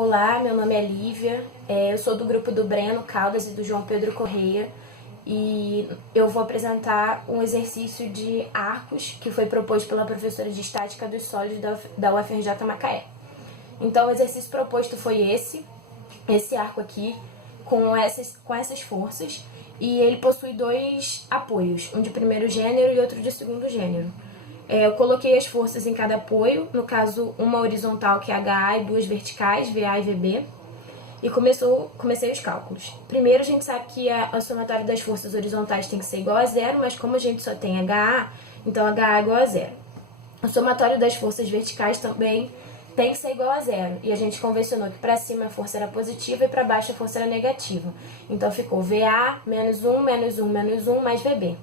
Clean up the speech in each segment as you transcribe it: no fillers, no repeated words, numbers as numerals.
Olá, meu nome é Lívia, eu sou do grupo do Breno Caldas e do João Pedro Correia e eu vou apresentar um exercício de arcos que foi proposto pela professora de Estática dos Sólidos da UFRJ Macaé. Então o exercício proposto foi esse arco aqui, com essas forças, e ele possui dois apoios, um de primeiro gênero e outro de segundo gênero. Eu coloquei as forças em cada apoio, no caso uma horizontal que é HA e duas verticais, VA e VB, e comecei os cálculos. Primeiro a gente sabe que a somatória das forças horizontais tem que ser igual a zero, mas como a gente só tem HA, então HA é igual a zero. O somatório das forças verticais também tem que ser igual a zero, e a gente convencionou que para cima a força era positiva e para baixo a força era negativa. Então ficou VA menos 1, menos 1, menos 1, mais VB.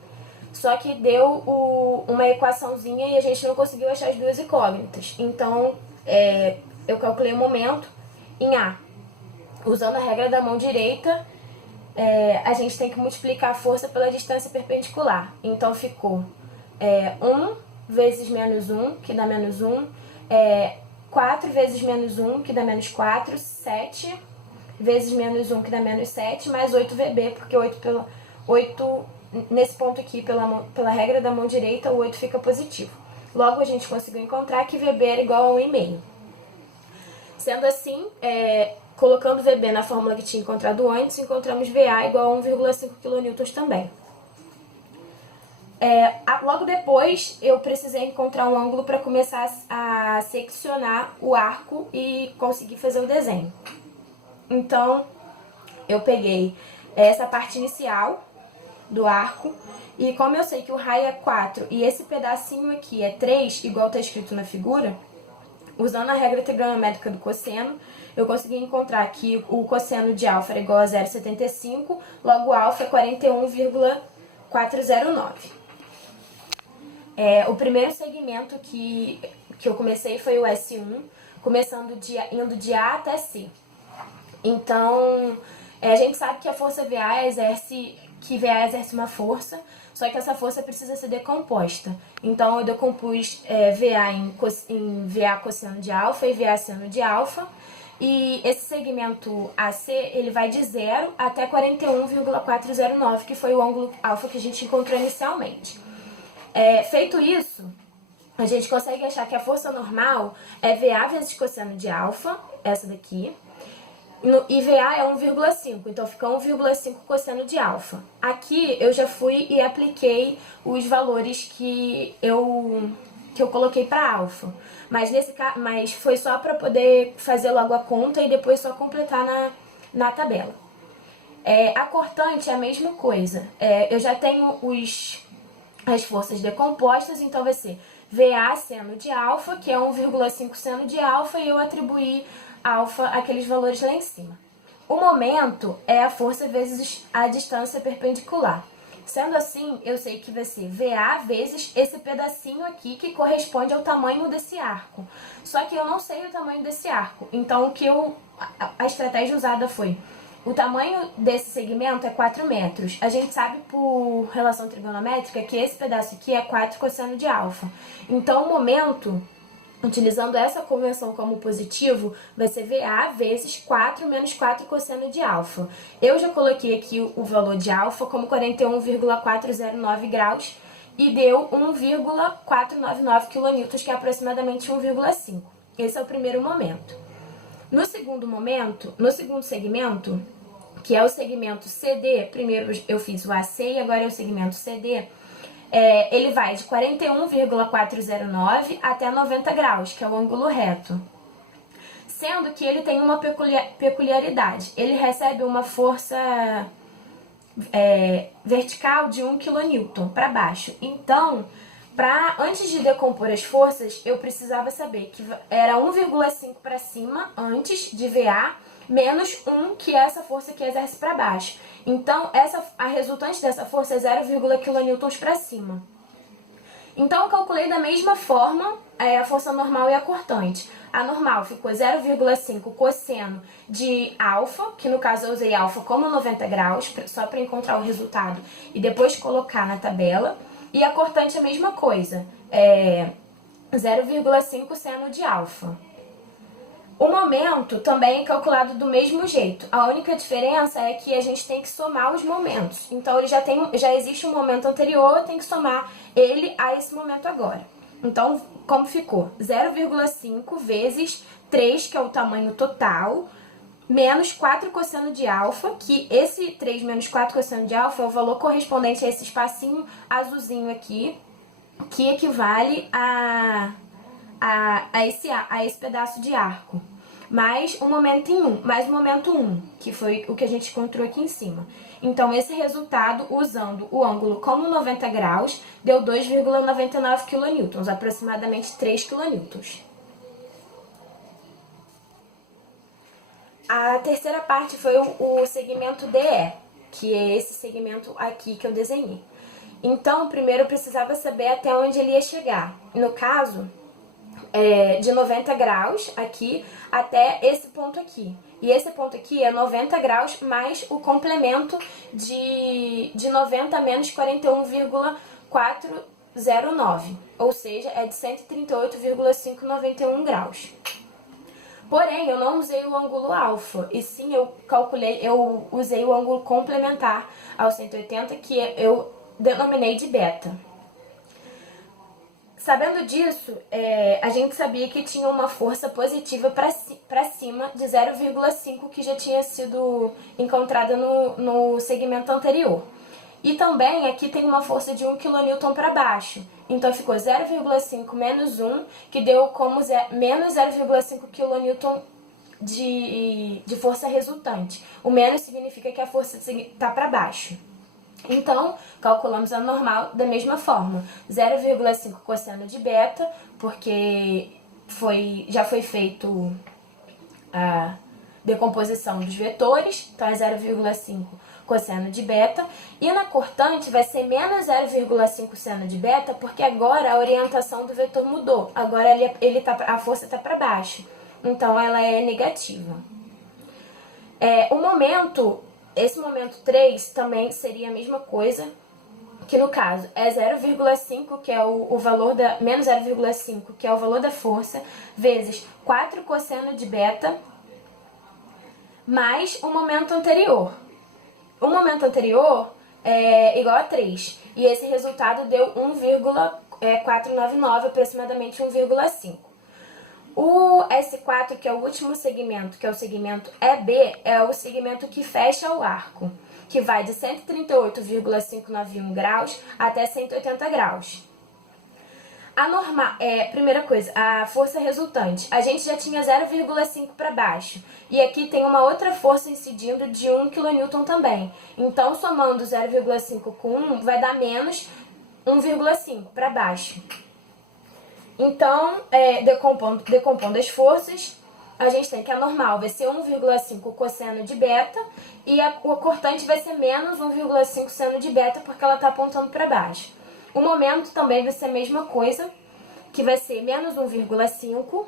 Só que deu uma equaçãozinha e a gente não conseguiu achar as duas incógnitas. Então, eu calculei o momento em A. Usando a regra da mão direita, a gente tem que multiplicar a força pela distância perpendicular. Então, ficou 1 vezes menos 1, que dá menos 1, 4 vezes menos 1, que dá menos 4, 7 vezes menos 1, que dá menos 7, mais 8 VB, porque 8 nesse ponto aqui, pela regra da mão direita, o 8 fica positivo. Logo, a gente conseguiu encontrar que VB era igual a 1,5. Sendo assim, colocando VB na fórmula que tinha encontrado antes, encontramos VA igual a 1,5 kN também. Logo depois, eu precisei encontrar um ângulo para começar a seccionar o arco e conseguir fazer o desenho. Então, eu peguei essa parte inicial do arco, e como eu sei que o raio é 4 e esse pedacinho aqui é 3, igual está escrito na figura, usando a regra trigonométrica do cosseno, eu consegui encontrar que o cosseno de alfa era igual a 0,75, logo alfa é 41,409. O primeiro segmento que eu comecei foi o S1, indo de A até C. Então, a gente sabe que a força VA exerce uma força, só que essa força precisa ser decomposta. Então, eu decompus VA em VA cosseno de alfa e VA seno de alfa, e esse segmento AC ele vai de 0 até 41,409, que foi o ângulo alfa que a gente encontrou inicialmente. Feito isso, a gente consegue achar que a força normal é VA vezes cosseno de alfa, essa daqui, e VA é 1,5, então fica 1,5 cosseno de alfa. Aqui eu já fui e apliquei os valores que eu coloquei para alfa, mas foi só para poder fazer logo a conta e depois só completar na tabela. A cortante é a mesma coisa, eu já tenho as forças decompostas, então vai ser VA seno de alfa, que é 1,5 seno de alfa, e eu atribuí alfa aqueles valores lá em cima. O momento é a força vezes a distância perpendicular. Sendo assim, eu sei que vai ser VA vezes esse pedacinho aqui que corresponde ao tamanho desse arco. Só que eu não sei o tamanho desse arco, então a estratégia usada foi: o tamanho desse segmento é 4 metros. A gente sabe por relação trigonométrica que esse pedaço aqui é 4 cosseno de alfa. Então, o momento, utilizando essa convenção como positivo, vai ser VA vezes 4 menos 4 cosseno de alfa. Eu já coloquei aqui o valor de alfa como 41,409 graus e deu 1,499 kN, que é aproximadamente 1,5. Esse é o primeiro momento. No segundo segmento, que é o segmento CD, primeiro eu fiz o AC e agora é o segmento CD, ele vai de 41,409 até 90 graus, que é o ângulo reto. Sendo que ele tem uma peculiaridade, ele recebe uma força vertical de 1 kN para baixo. Então, antes de decompor as forças, eu precisava saber que era 1,5 para cima, antes de VA, menos 1, que é essa força que exerce para baixo. Então, a resultante dessa força é 0,1 kN para cima. Então, eu calculei da mesma forma a força normal e a cortante. A normal ficou 0,5 cosseno de alfa, que no caso eu usei alfa como 90 graus, só para encontrar o resultado e depois colocar na tabela. E a cortante é a mesma coisa, 0,5 seno de alfa. O momento também é calculado do mesmo jeito. A única diferença é que a gente tem que somar os momentos. Então, ele já existe um momento anterior, tem que somar ele a esse momento agora. Então, como ficou? 0,5 vezes 3, que é o tamanho total, menos 4 cosseno de alfa, que esse 3 menos 4 cosseno de alfa é o valor correspondente a esse espacinho azulzinho aqui, que equivale a esse pedaço de arco, mais o momento em 1, mais o momento 1, que foi o que a gente encontrou aqui em cima. Então, esse resultado, usando o ângulo como 90 graus, deu 2,99 kN, aproximadamente 3 kN. A terceira parte foi o segmento DE, que é esse segmento aqui que eu desenhei. Então, primeiro eu precisava saber até onde ele ia chegar. No caso, de 90 graus aqui até esse ponto aqui. E esse ponto aqui é 90 graus mais o complemento de 90 menos 41,409. Ou seja, é de 138,591 graus. Porém, eu não usei o ângulo alfa, e sim eu usei o ângulo complementar ao 180, que eu denominei de beta. Sabendo disso, a gente sabia que tinha uma força positiva para cima de 0,5 que já tinha sido encontrada no segmento anterior. E também aqui tem uma força de 1 kN para baixo. Então ficou 0,5 menos 1, que deu como menos 0,5 kN de força resultante. O menos significa que a força está para baixo. Então, calculamos a normal da mesma forma. 0,5 cosseno de beta, porque já foi feito a decomposição dos vetores, então é 0,5 cosseno de beta. E na cortante vai ser menos 0,5 cosseno de beta, porque agora a orientação do vetor mudou. Agora a força está para baixo, então ela é negativa. Esse momento 3 também seria a mesma coisa, que no caso é 0,5, que é o valor da... menos 0,5, que é o valor da força, vezes 4 cosseno de beta, mais o momento anterior. O momento anterior é igual a 3, e esse resultado deu 1,499, aproximadamente 1,5. O S4, que é o último segmento, que é o segmento EB, é o segmento que fecha o arco, que vai de 138,591 graus até 180 graus. Primeira coisa, a força resultante. A gente já tinha 0,5 para baixo. E aqui tem uma outra força incidindo de 1 kN também. Então, somando 0,5 com 1, vai dar menos 1,5 para baixo. Então, decompondo as forças, a gente tem que a normal vai ser 1,5 cosseno de beta e o cortante vai ser menos 1,5 seno de beta porque ela está apontando para baixo. O momento também vai ser a mesma coisa, que vai ser menos 1,5.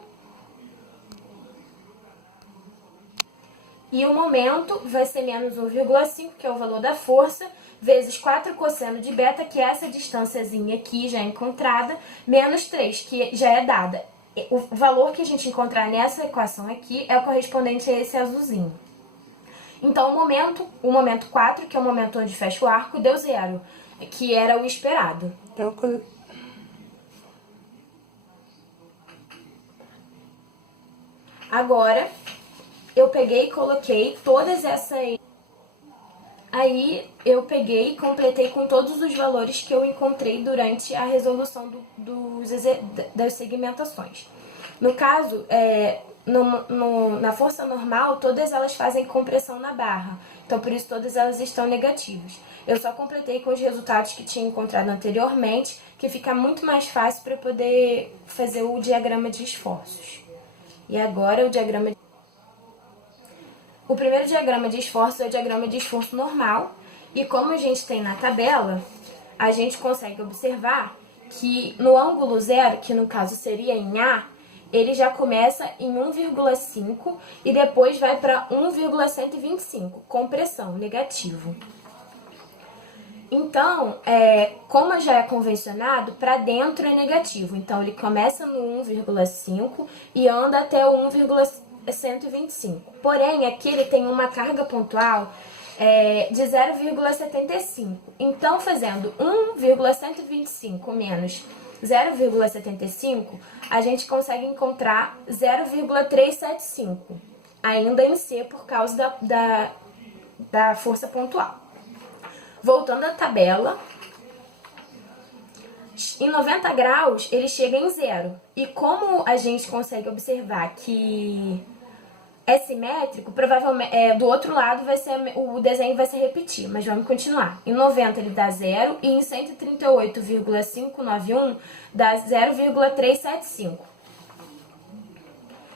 E o momento vai ser menos 1,5, que é o valor da força, vezes 4 cosseno de beta, que é essa distânciazinha aqui já encontrada, menos 3, que já é dada. O valor que a gente encontrar nessa equação aqui é o correspondente a esse azulzinho. Então, o momento 4, que é o momento onde fecha o arco, deu 0, que era o esperado. Agora, eu peguei e coloquei todas essas... Aí, eu peguei e completei com todos os valores que eu encontrei durante a resolução das segmentações. No caso, na força normal, todas elas fazem compressão na barra. Então, por isso, todas elas estão negativas. Eu só completei com os resultados que tinha encontrado anteriormente, que fica muito mais fácil para poder fazer o diagrama de esforços. E agora, o primeiro diagrama de esforço é o diagrama de esforço normal. E como a gente tem na tabela, a gente consegue observar que no ângulo zero, que no caso seria em A, ele já começa em 1,5 e depois vai para 1,125, compressão, negativo. Então, como já é convencionado, para dentro é negativo. Então, ele começa no 1,5 e anda até o 125. Porém, aqui ele tem uma carga pontual de 0,75. Então, fazendo 1,125 menos 0,75, a gente consegue encontrar 0,375, ainda em C por causa da força pontual. Voltando à tabela, em 90 graus ele chega em zero. E como a gente consegue observar que é simétrico, provavelmente do outro lado o desenho vai se repetir, mas vamos continuar. Em 90 ele dá 0 e em 138,591 dá 0,375.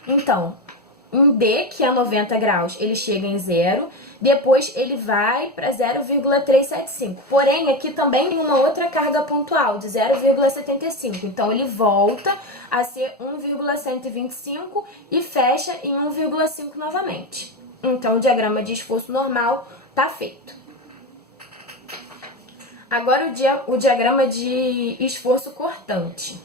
Então, em D, que é 90 graus, ele chega em 0, depois ele vai para 0,375. Porém, aqui também tem uma outra carga pontual de 0,75. Então, ele volta a ser 1,125 e fecha em 1,5 novamente. Então, o diagrama de esforço normal está feito. Agora, o diagrama de esforço cortante.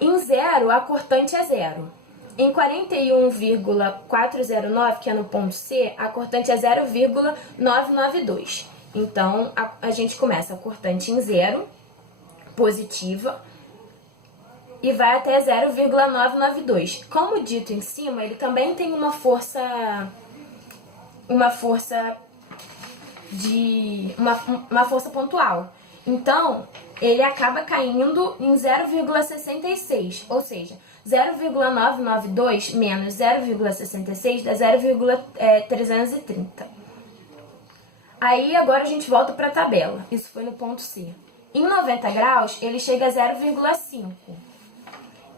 Em 0, a cortante é 0. Em 41,409, que é no ponto C, a cortante é 0,992. Então, a gente começa a cortante em 0, positiva, e vai até 0,992. Como dito em cima, ele também tem uma força pontual. Então, ele acaba caindo em 0,66, ou seja, 0,992 menos 0,66 dá 0,330. Aí, agora a gente volta para a tabela. Isso foi no ponto C. Em 90 graus, ele chega a 0,5.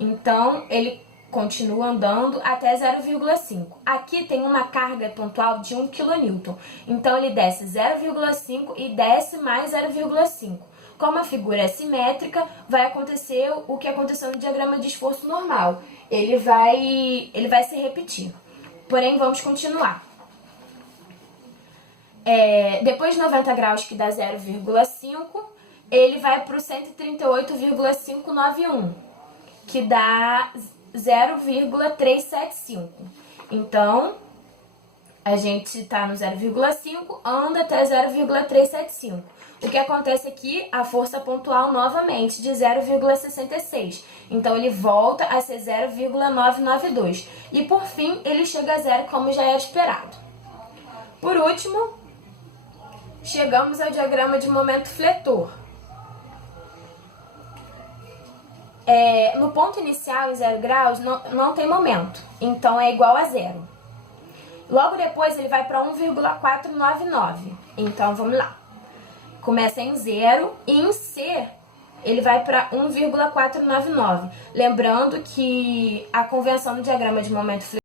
Então, ele continua andando até 0,5. Aqui tem uma carga pontual de 1 kN. Então, ele desce 0,5 e desce mais 0,5. Como a figura é simétrica, vai acontecer o que aconteceu no diagrama de esforço normal. Ele vai se repetir. Porém, vamos continuar. Depois de 90 graus, que dá 0,5, ele vai para o 138,591, que dá 0,375. Então, a gente está no 0,5, anda até 0,375. O que acontece aqui? A força pontual novamente de 0,66. Então, ele volta a ser 0,992. E, por fim, ele chega a zero, como já era esperado. Por último, chegamos ao diagrama de momento fletor. No ponto inicial, em 0 graus, não tem momento. Então, é igual a zero. Logo depois, ele vai para 1,499. Então, vamos lá. Começa em 0 e em C ele vai para 1,499. Lembrando que a convenção do diagrama de momento fletor